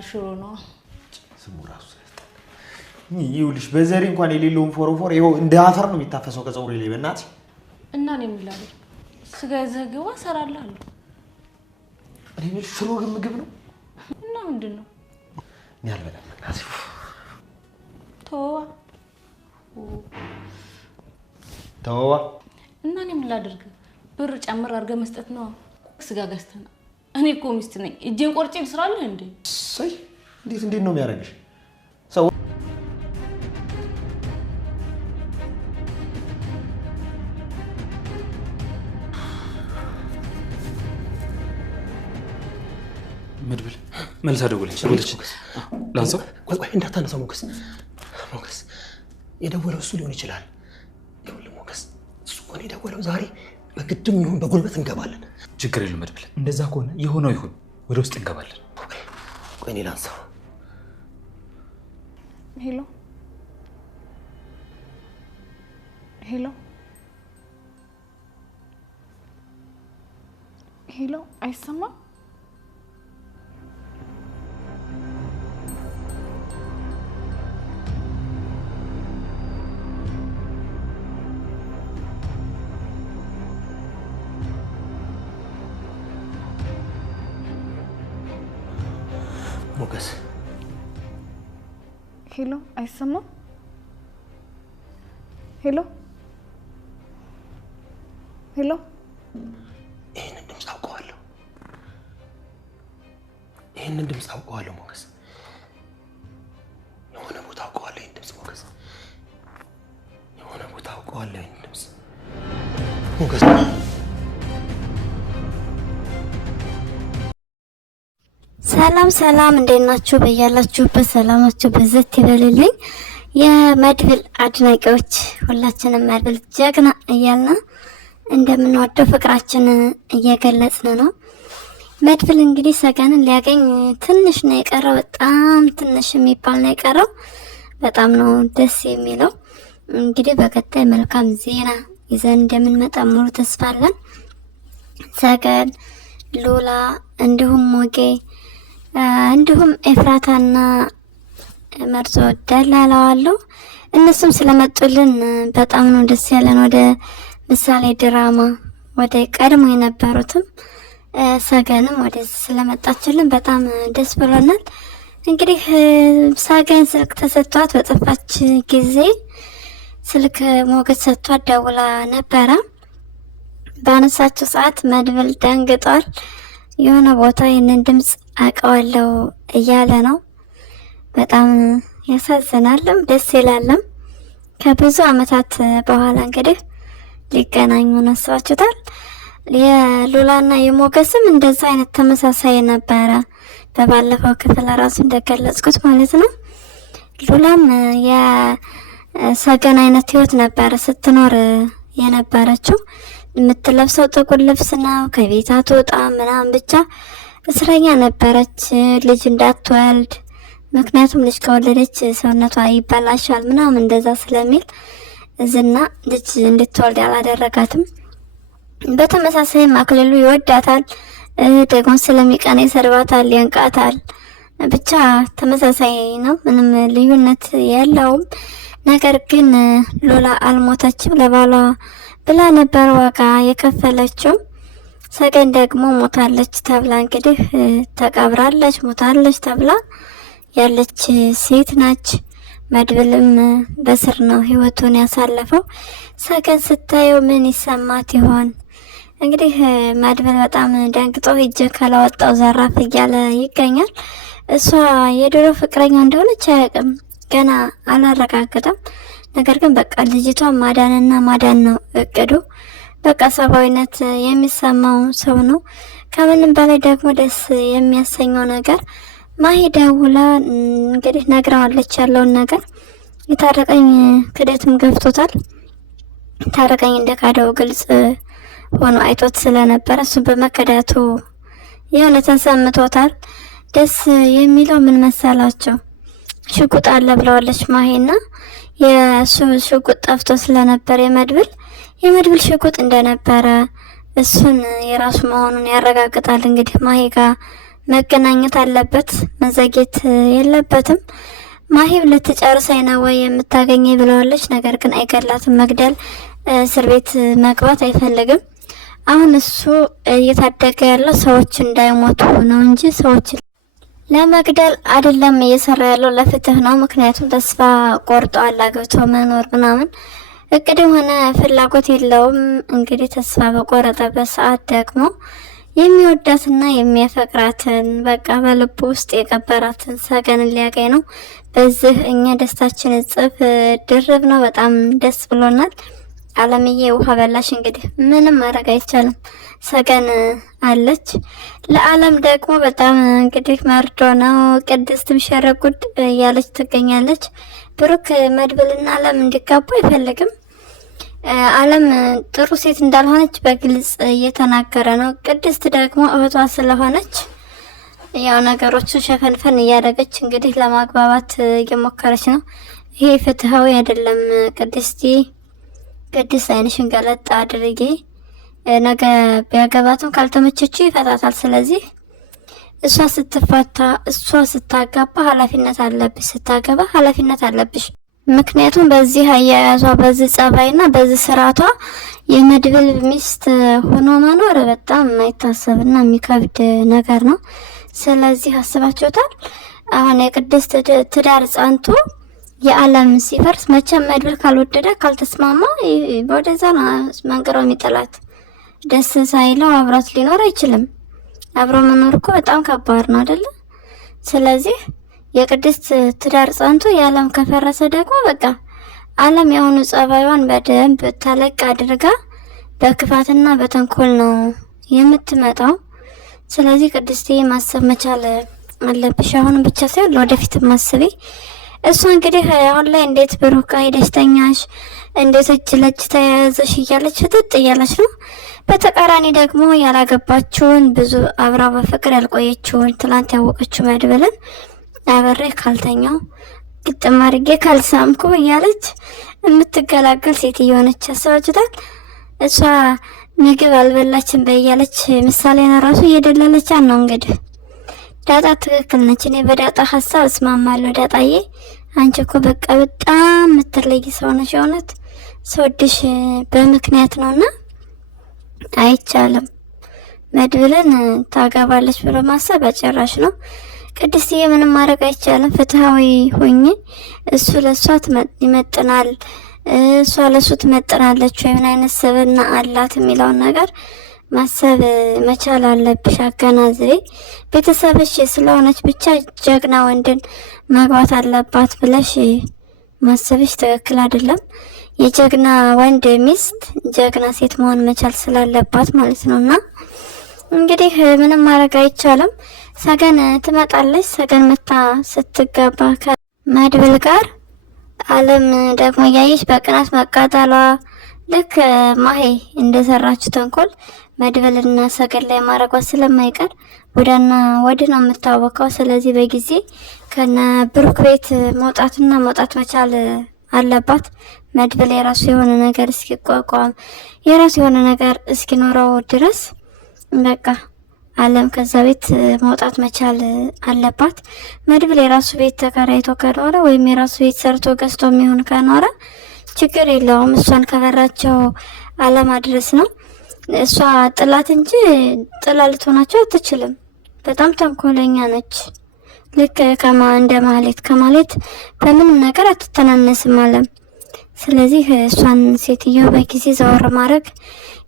ይሻለኛል ሽሮ ነው ስሙ ራሱ ይኸውልሽ በዘሬ እንኳን የሌለውን ፎሮፎር ይኸው እንደ አፈር ነው የሚታፈሰው ከፀጉሬ ላይ በእናትሽ እና እኔ የምላለው ስጋ ይዘህ ግባ እሰራልሃለሁ እኔ ሽሮ ግን ምግብ ነው እና ምንድን ነው እኔ አልበላም እናቴ ተወዋ እና እኔ ምን ላድርግ ብር ጨምር አድርገህ መስጠት ነው ስጋ ገዝተና እኔ እኮ ሚስት ነኝ እጄን ቆርጬ ልስራልህ እንዴ ሰይ እንዴት ነው የሚያደርግሽ መድብል መልሳ ደወለች ላንሳው ቆይ እንዳታነሳው ሞገስ የደወለው እሱ ሊሆን ይችላል ይኸውልህ ሞገስ እሱ እኮ ነው የደወለው ዛሬ በግድም ይሁን በጉልበት እንገባለን ችግር የለም መድብል እንደዛ ከሆነ የሆነው ይሁን ወደ ውስጥ እንገባለን ቆይ እኔ ላንሳው ሄሎ አይሰማም ሞገስ ሄሎ አይሰማም ሄሎ ይሄንን ድምፅ አውቀዋለሁ ሞገስ የሆነ ቦታ አውቀዋለሁ ይሄን ድምፅ ሞገስ የሆነ ቦታ አውቀዋለሁ ይሄን ድምፅ ሞገስ ሰላም እንዴት ናችሁ በያላችሁበት ሰላማችሁ በዘት ይበልልኝ የመድብል አድናቂዎች ሁላችንም መድብል ጀግና እያልን እንደምንወደው ፍቅራችን እየገለጽን ነው መድብል እንግዲህ ሰገንን ሊያገኝ ትንሽ ነው የቀረው በጣም ትንሽ የሚባል ነው የቀረው በጣም ነው ደስ የሚለው እንግዲህ በቀጣይ መልካም ዜና ይዘን እንደምንመጣ ሙሉ ተስፋ አለን ሰገን ሉላ እንዲሁም ሞጌ እንዲሁም ኤፍራታና መርዞ ደላላዋሉ እነሱም ስለመጡልን በጣም ነው ደስ ያለን ወደ ምሳሌ ድራማ ወደ ቀድሞ የነበሩትም ሰገንም ወደ ስለመጣችልን በጣም ደስ ብሎናል እንግዲህ ሰገን ስልክ ተሰጥቷት በጠፋች ጊዜ ስልክ ሞገስ ሰጥቷት ደውላ ነበረ ባነሳችው ሰዓት መድብል ደንግጧል የሆነ ቦታ ይሄንን ድምጽ አቀዋለው እያለ ነው በጣም ያሳዝናልም ደስ ይላልም ከብዙ አመታት በኋላ እንግዲህ ሊገናኙ አስባችሁታል የሉላና የሞገስም እንደዛ አይነት ተመሳሳይ ነበረ በባለፈው ክፍል ራሱ እንደገለጽኩት ማለት ነው ሉላም የሰገን አይነት ህይወት ነበረ ስትኖር የነበረችው የምትለብሰው ጥቁር ልብስ ነው ከቤት አትወጣ ምናምን ብቻ እስረኛ ነበረች ልጅ እንዳትወልድ ምክንያቱም ልጅ ከወለደች ሰውነቷ ይበላሻል ምናምን እንደዛ ስለሚል ዝና ልጅ እንድትወልድ ያላደረጋትም በተመሳሳይ አክሊሉ ይወዳታል ደግሞ ስለሚቀና ይሰርባታል ያንቃታል ብቻ ተመሳሳይ ነው ምንም ልዩነት የለውም ነገር ግን ሉላ አልሞተችም ለባሏ ብላ ነበር ዋጋ የከፈለችው ሰገን ደግሞ ሞታለች ተብላ እንግዲህ ተቀብራለች ሞታለች ተብላ ያለች ሴት ናች መድብልም በስር ነው ህይወቱን ያሳለፈው ሰገን ስታየው ምን ይሰማት ይሆን እንግዲህ መድብል በጣም ደንግጦ እጅ ካላወጣው ዘራፍ እያለ ይገኛል እሷ የድሮ ፍቅረኛ እንደሆነች አያውቅም ገና አላረጋገጠም ነገር ግን በቃ ልጅቷን ማዳንና ማዳን ነው እቅዱ በቃ ሰባዊነት የሚሰማው ሰው ነው ከምንም በላይ ደግሞ ደስ የሚያሰኘው ነገር ማሂ ደውላ እንግዲህ ነግራዋለች ያለውን ነገር የታረቀኝ ክደትም ገፍቶታል ታረቀኝ እንደካደው ግልጽ ሆኖ አይቶት ስለነበረ እሱ በመከዳቱ የሆነ ተሰምቶታል ደስ የሚለው ምን መሰላቸው ሽጉጥ አለ ብለዋለች ማሂና የሱ ሽጉጥ ጠፍቶ ስለነበር የመድብል ሽጉጥ እንደነበረ እሱን የራሱ መሆኑን ያረጋግጣል እንግዲህ ማሂ ጋር መገናኘት አለበት፣ መዘግየት የለበትም። ማሂብ ልትጨርሰኝ ነው ወይ የምታገኘኝ ብለዋለች። ነገር ግን አይገላትም። መግደል እስር ቤት መግባት አይፈልግም። አሁን እሱ እየታደገ ያለው ሰዎች እንዳይሞቱ ነው እንጂ ሰዎች ለመግደል አይደለም እየሰራ ያለው ለፍትህ ነው። ምክንያቱም ተስፋ ቆርጧል። አግብቶ መኖር ምናምን እቅድ የሆነ ፍላጎት የለውም። እንግዲህ ተስፋ በቆረጠበት ሰዓት ደግሞ የሚወዳትና የሚያፈቅራትን በቃ በልቡ ውስጥ የቀበራትን ሰገንን ሊያገኝ ነው። በዚህ እኛ ደስታችን እጥፍ ድርብ ነው። በጣም ደስ ብሎናል። አለምዬ ውሃ በላሽ። እንግዲህ ምንም ማድረግ አይቻልም። ሰገን አለች። ለአለም ደግሞ በጣም እንግዲህ መርዶ ነው። ቅድስትም ሸረጉድ እያለች ትገኛለች። ብሩክ መድብልና አለም እንዲጋቡ አይፈልግም። አለም ጥሩ ሴት እንዳልሆነች በግልጽ እየተናገረ ነው። ቅድስት ደግሞ እህቷ ስለሆነች ያው ነገሮቹ ሸፈንፈን እያደረገች እንግዲህ ለማግባባት እየሞከረች ነው። ይሄ ፍትሃዊ አይደለም። ቅድስት አይንሽን ገለጥ አድርጌ ነገ ቢያገባትም ካልተመቸችው ይፈታታል። ስለዚህ እሷ ስታጋባ ኃላፊነት አለብሽ፣ ስታገባ ኃላፊነት አለብሽ። ምክንያቱም በዚህ አያያዟ፣ በዚህ ጸባይና በዚህ ስርዓቷ የመድብል ሚስት ሆኖ መኖር በጣም የማይታሰብና የሚከብድ ነገር ነው። ስለዚህ አስባችሁታል? አሁን የቅድስት ትዳር ጸንቶ የአለም ሲፈርስ መቼም መድብል ካልወደደ ካልተስማማ ወደዛ ነው መንገሯ የሚጥላት። ደስ ሳይለው አብራት ሊኖር አይችልም። አብሮ መኖር እኮ በጣም ከባድ ነው አይደለ? ስለዚህ የቅድስት ትዳር ጸንቶ የአለም ከፈረሰ ደግሞ በቃ አለም የሆኑ ጸባዩን በደንብ ተለቅ አድርጋ በክፋትና በተንኮል ነው የምትመጣው። ስለዚህ ቅድስትዬ ማሰብ መቻል አለብሽ። አሁንም ብቻ ሳይሆን ለወደፊት ማስቤ። እሷ እንግዲህ አሁን ላይ እንዴት ብሩክ ሄደሽ ተኛሽ፣ እንዴት እጅ ለእጅ ተያያዘሽ እያለች ፍጥጥ እያለች ነው። በተቃራኒ ደግሞ ያላገባችውን ብዙ አብራ በፍቅር ያልቆየችውን ትላንት ያወቀችው መድብልን አበሬ ካልተኛው ግጥም አድርጌ ካልሳምኩ እያለች የምትገላገል ሴትዮ ነች። አስባችሁታል? እሷ ምግብ አልበላችም በእያለች ምሳሌን ራሱ እየደለለቻት ነው። እንግዲህ ዳጣ ትክክል ነች። እኔ በዳጣ ሀሳብ እስማማለሁ። ዳጣዬ አንቺ እኮ በቃ በጣም የምትለይ ሰው ነሽ። እውነት ስወድሽ በምክንያት ነውና አይቻልም። መድብልን ታገባለች ብሎ ማሰብ አጨራሽ ነው። ቅድስትዬ ምንም ማድረግ አይቻልም። ፍትሃዊ ሆኜ እሱ ለሷ ይመጥናል፣ እሷ ለሱ ትመጥናለች ወይ ምን አይነት ስብዕና አላት የሚለውን ነገር ማሰብ መቻል አለብሽ። አገናዝቤ ቤተሰብሽ ስለሆነች ብቻ ጀግና ወንድን ማግባት አለባት ብለሽ ማሰብሽ ትክክል አይደለም። የጀግና ወንድ ሚስት ጀግና ሴት መሆን መቻል ስላለባት ማለት ነውና እንግዲህ ምንም ማድረግ አይቻልም። ሰገን ትመጣለች። ሰገን መታ ስትገባ ከመድብል ጋር አለም ደግሞ ያየች በቅናት መቃጠሏ ልክ ማሄ እንደሰራችው ተንኮል መድብልና ሰገን ላይ ማረጓ ስለማይቀር ወዳና ወድ ነው የምታወቀው። ስለዚህ በጊዜ ከነ ብሩክ ቤት መውጣት መቻል አለባት። መድብል የራሱ የሆነ ነገር እስኪቋቋም የራሱ የሆነ ነገር እስኪኖረው ድረስ በቃ አለም ከዛ ቤት መውጣት መቻል አለባት። መድብል የራሱ ቤት ተከራይቶ ከኖረ ወይም የራሱ ቤት ሰርቶ ገዝቶ የሚሆን ከኖረ ችግር የለውም። እሷን ከበራቸው አላማ ድረስ ነው። እሷ ጥላት እንጂ ጥላ ልትሆናቸው አትችልም። በጣም ተንኮለኛ ነች። ልክ እንደ ከማሌት በምንም ነገር አትተናነስም አለም። ስለዚህ እሷን ሴትዮ በጊዜ ዘወር ማድረግ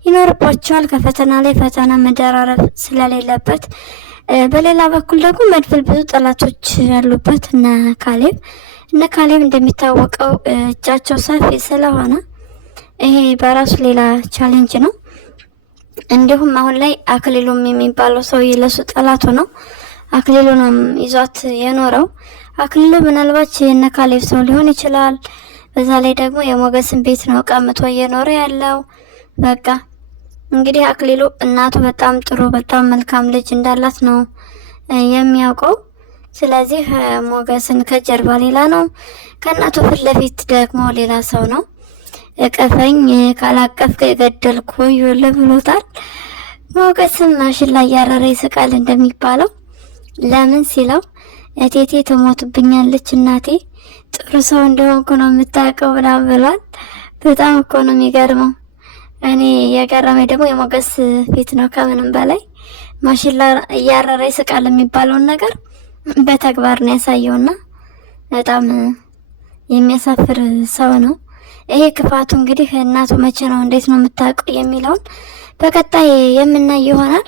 ይኖርባቸዋል። ከፈተና ላይ ፈተና መደራረብ ስለሌለበት። በሌላ በኩል ደግሞ መድብል ብዙ ጠላቶች ያሉበት እነ ካሌብ እንደሚታወቀው እጃቸው ሰፊ ስለሆነ ይሄ በራሱ ሌላ ቻሌንጅ ነው። እንዲሁም አሁን ላይ አክሊሉም የሚባለው ሰው ለሱ ጠላቱ ነው። አክሊሉ ነው ይዟት የኖረው። አክሊሉ ምናልባት የነ ካሌብ ሰው ሊሆን ይችላል። በዛ ላይ ደግሞ የሞገስን ቤት ነው ቀምቶ እየኖረ ያለው። በቃ እንግዲህ አክሊሉ እናቱ በጣም ጥሩ በጣም መልካም ልጅ እንዳላት ነው የሚያውቀው። ስለዚህ ሞገስን ከጀርባ ሌላ ነው፣ ከእናቱ ፊት ለፊት ደግሞ ሌላ ሰው ነው። እቀፈኝ ካላቀፍከ የገደልኩ ይውል ብሎታል። ሞገስም ማሽን ላይ ያረረ ይስቃል እንደሚባለው። ለምን ሲለው እቴቴ ትሞትብኛለች እናቴ ጥሩ ሰው እንደሆንኩ ነው የምታውቀው ምናምን ብሏል። በጣም እኮ ነው የሚገርመው። እኔ የገረመኝ ደግሞ የሞገስ ፊት ነው ከምንም በላይ። ማሽላ እያረረ ይስቃል የሚባለውን ነገር በተግባር ነው ያሳየውና በጣም የሚያሳፍር ሰው ነው። ይሄ ክፋቱ እንግዲህ እናቱ መቼ ነው እንዴት ነው የምታውቀው የሚለውን በቀጣይ የምናይ ይሆናል።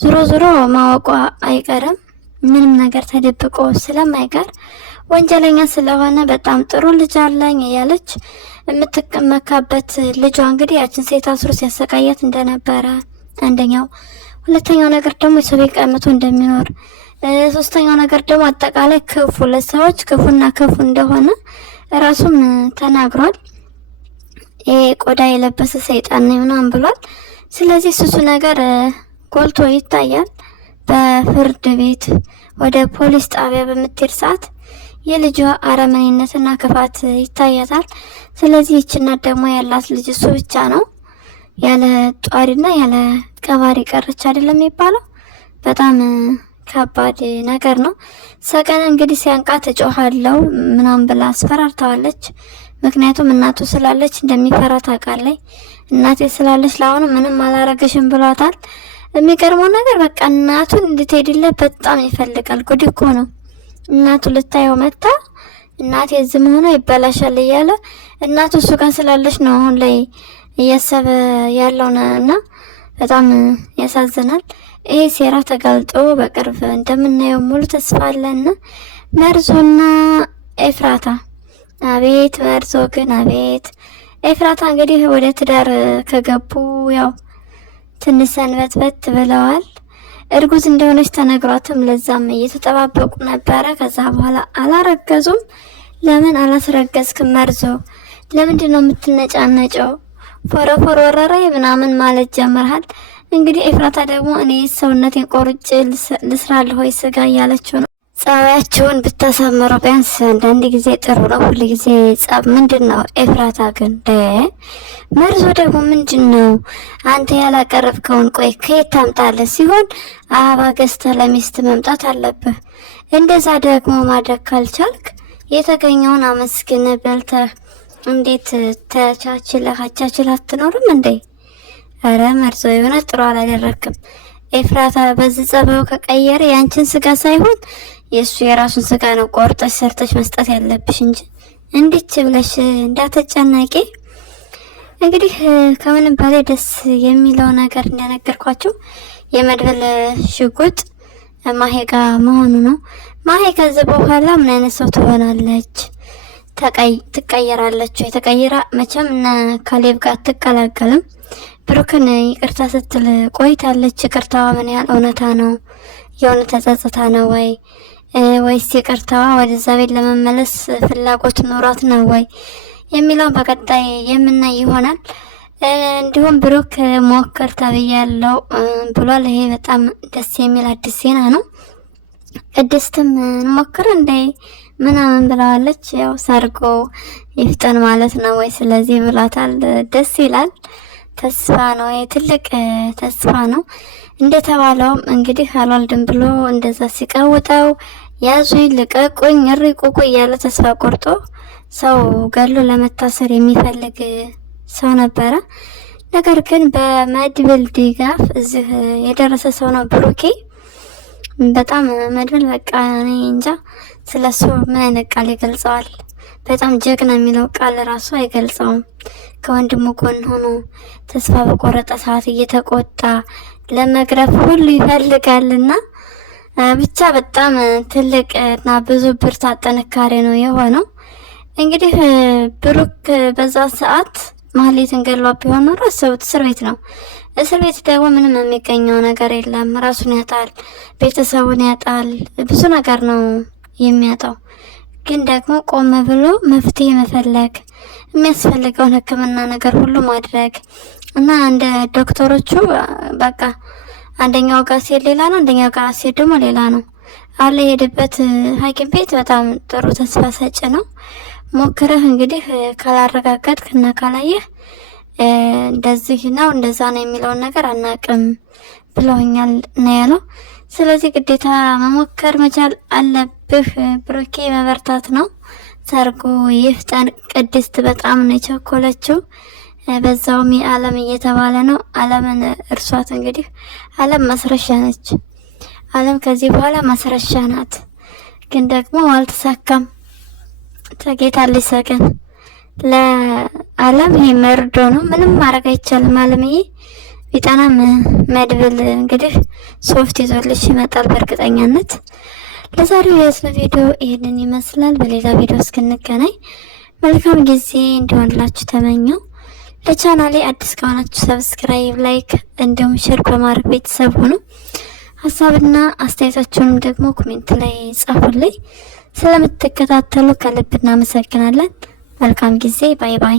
ዙሮ ዙሮ ማወቋ አይቀርም ምንም ነገር ተደብቆ ስለማይቀር ወንጀለኛ ስለሆነ በጣም ጥሩ ልጅ አለኝ እያለች የምትመካበት ልጇ እንግዲህ ያችን ሴት አስሮ ሲያሰቃያት እንደነበረ አንደኛው፣ ሁለተኛው ነገር ደግሞ የሰው ቤት ቀምቶ እንደሚኖር፣ ሶስተኛው ነገር ደግሞ አጠቃላይ ክፉ ለሰዎች ክፉና ክፉ እንደሆነ ራሱም ተናግሯል። ይሄ ቆዳ የለበሰ ሰይጣን ነው ምናምን ብሏል። ስለዚህ እሱ ነገር ጎልቶ ይታያል። በፍርድ ቤት ወደ ፖሊስ ጣቢያ በምትሄድ ሰዓት የልጇ አረመኔነትና ክፋት ይታያታል። ስለዚህ ይችና ደግሞ ያላት ልጅ እሱ ብቻ ነው። ያለ ጧሪና ያለ ቀባሪ ቀረች አይደለም የሚባለው። በጣም ከባድ ነገር ነው። ሰቀን እንግዲህ ሲያንቃት እጮሃለሁ ምናምን ብላ አስፈራርተዋለች። ምክንያቱም እናቱ ስላለች እንደሚፈራ ታውቃለች። እናቴ ስላለች ለአሁኑ ምንም አላረገሽም ብሏታል። የሚገርመው ነገር በቃ እናቱን እንድትሄድለት በጣም ይፈልጋል። ጉድ እኮ ነው። እናቱ ልታየው መጣ እናቴ እዚህ መሆኗ ይበላሻል እያለ እናቱ እሱ ጋር ስላለች ነው አሁን ላይ እያሰበ ያለውና በጣም ያሳዝናል። ይሄ ሴራ ተጋልጦ በቅርብ እንደምናየው ሙሉ ተስፋ አለን። መርዞና ኤፍራታ አቤት መርዞ ግን አቤት። ኤፍራታ እንግዲህ ወደ ትዳር ከገቡ ያው ትንሽ ሰንበትበት ብለዋል። እርጉዝ እንደሆነች ተነግሯትም ለዛም እየተጠባበቁ ነበረ። ከዛ በኋላ አላረገዙም። ለምን አላስረገዝክም መርዞ? ለምንድን ነው የምትነጫነጨው? ፎረፎር ወረረ ምናምን ማለት ጀምረሃል። እንግዲህ ኤፍራታ ደግሞ እኔ ሰውነቴን ቆርጬ ልስራለሁ ወይ ስጋ እያለችው ነው። ጸባያቸውን ብታሳምሩ ቢያንስ አንዳንድ ጊዜ ጥሩ ነው። ሁሉ ጊዜ ጸብ ምንድን ነው? ኤፍራታ ግን መርዞ ደግሞ ምንድን ነው? አንተ ያላቀረብከውን ቆይ ከየት ታምጣለህ? ሲሆን አበባ ገዝተህ ለሚስት መምጣት አለብህ። እንደዛ ደግሞ ማድረግ ካልቻልክ የተገኘውን አመስግን በልተህ እንዴት ተቻችለህ አቻችለህ አትኖርም እንዴ? አረ መርዞ የሆነ ጥሩ አላደረክም። ኤፍራታ በዚህ ጸባዩ ከቀየረ ያንቺን ስጋ ሳይሆን የሱ የራሱን ስጋ ነው ቆርጠሽ ሰርተሽ መስጠት ያለብሽ እንጂ እንዴት ብለሽ እንዳትጨነቂ። እንግዲህ ከምንም በላይ ደስ የሚለው ነገር እንደነገርኳችሁ የመድብል ሽጉጥ ማሄጋ መሆኑ ነው። ማሄ ከዚህ በኋላ ምን አይነት ሰው ትሆናለች? ትቀየራለች ወይ? ተቀይራ መቼም እነ ካሌብ ጋር አትቀላቀልም። ብሩክን ይቅርታ ስትል ቆይታለች። ይቅርታዋ ምን ያህል እውነታ ነው? የእውነት ተጸጽታ ነው ወይ ወይስ ይቅርታዋ ወደዛ ቤት ለመመለስ ፍላጎት ኖሯት ነው ወይ የሚለውን በቀጣይ የምናይ ይሆናል። እንዲሁም ብሩክ ሞክር ተብያለሁ ብሏል። ይሄ በጣም ደስ የሚል አዲስ ዜና ነው። ቅድስትም እንሞክር እንደ ምናምን ብለዋለች። ያው ሰርጎ ይፍጠን ማለት ነው ወይ ስለዚህ ብሏታል። ደስ ይላል። ተስፋ ነው፣ ትልቅ ተስፋ ነው። እንደተባለውም እንግዲህ አልወልድም ብሎ እንደዛ ሲቀውጠው ያዙኝ ልቀቁኝ እሪ ቁቁ እያለ ተስፋ ቆርጦ ሰው ገሎ ለመታሰር የሚፈልግ ሰው ነበረ። ነገር ግን በመድብል ድጋፍ እዚህ የደረሰ ሰው ነው ብሩኬ። በጣም መድብል በቃ እኔ እንጃ ስለሱ ምን አይነት ቃል ይገልጸዋል? በጣም ጀግና የሚለው ቃል ራሱ አይገልጸውም። ከወንድሙ ጎን ሆኖ ተስፋ በቆረጠ ሰዓት እየተቆጣ ለመግረፍ ሁሉ ይፈልጋልና ብቻ በጣም ትልቅ እና ብዙ ብርታት ጥንካሬ ነው የሆነው። እንግዲህ ብሩክ በዛ ሰዓት ማህሌትን ገሏ ቢሆን ኖሮ አሰቡት፣ እስር ቤት ነው። እስር ቤት ደግሞ ምንም የሚገኘው ነገር የለም። ራሱን ያጣል፣ ቤተሰቡን ያጣል፣ ብዙ ነገር ነው የሚያጣው። ግን ደግሞ ቆም ብሎ መፍትሄ መፈለግ፣ የሚያስፈልገውን ሕክምና ነገር ሁሉ ማድረግ እና እንደ ዶክተሮቹ በቃ አንደኛው ጋር ሲሄድ ሌላ ነው፣ አንደኛው ጋር ሲሄድ ደግሞ ሌላ ነው። አለ የሄደበት ሐኪም ቤት በጣም ጥሩ ተስፋ ሰጭ ነው። ሞክረህ እንግዲህ ካላረጋገጥክ እና ካላየህ እንደዚህ ነው እንደዛ ነው የሚለውን ነገር አናቅም ብለውኛል ነው ያለው። ስለዚህ ግዴታ መሞከር መቻል አለብህ ብሩኬ፣ መበርታት ነው። ሰርጉ ይፍጠን። ቅድስት በጣም ነው የቸኮለችው። በዛውም የዓለም እየተባለ ነው። ዓለምን እርሷት። እንግዲህ ዓለም ማስረሻ ነች። ዓለም ከዚህ በኋላ ማስረሻ ናት። ግን ደግሞ አልተሳካም። ተጌታለች ሰገን ለዓለም ይሄ መርዶ ነው። ምንም ማድረግ አይቻልም። ዓለምዬ ቢጠናም መድብል እንግዲህ ሶፍት ይዞልሽ ይመጣል በእርግጠኛነት። ለዛሬው የያዝነው ቪዲዮ ይህንን ይመስላል። በሌላ ቪዲዮ እስክንገናኝ መልካም ጊዜ እንዲሆንላችሁ ተመኘው። ለቻናሌ አዲስ ከሆናችሁ ሰብስክራይብ፣ ላይክ እንዲሁም ሼር በማድረግ ቤተሰብ ሁኑ። ሀሳብና አስተያየታችሁንም ደግሞ ኮሜንት ላይ ጻፉልኝ። ስለምትከታተሉ ከልብ እናመሰግናለን። መልካም ጊዜ። ባይ ባይ።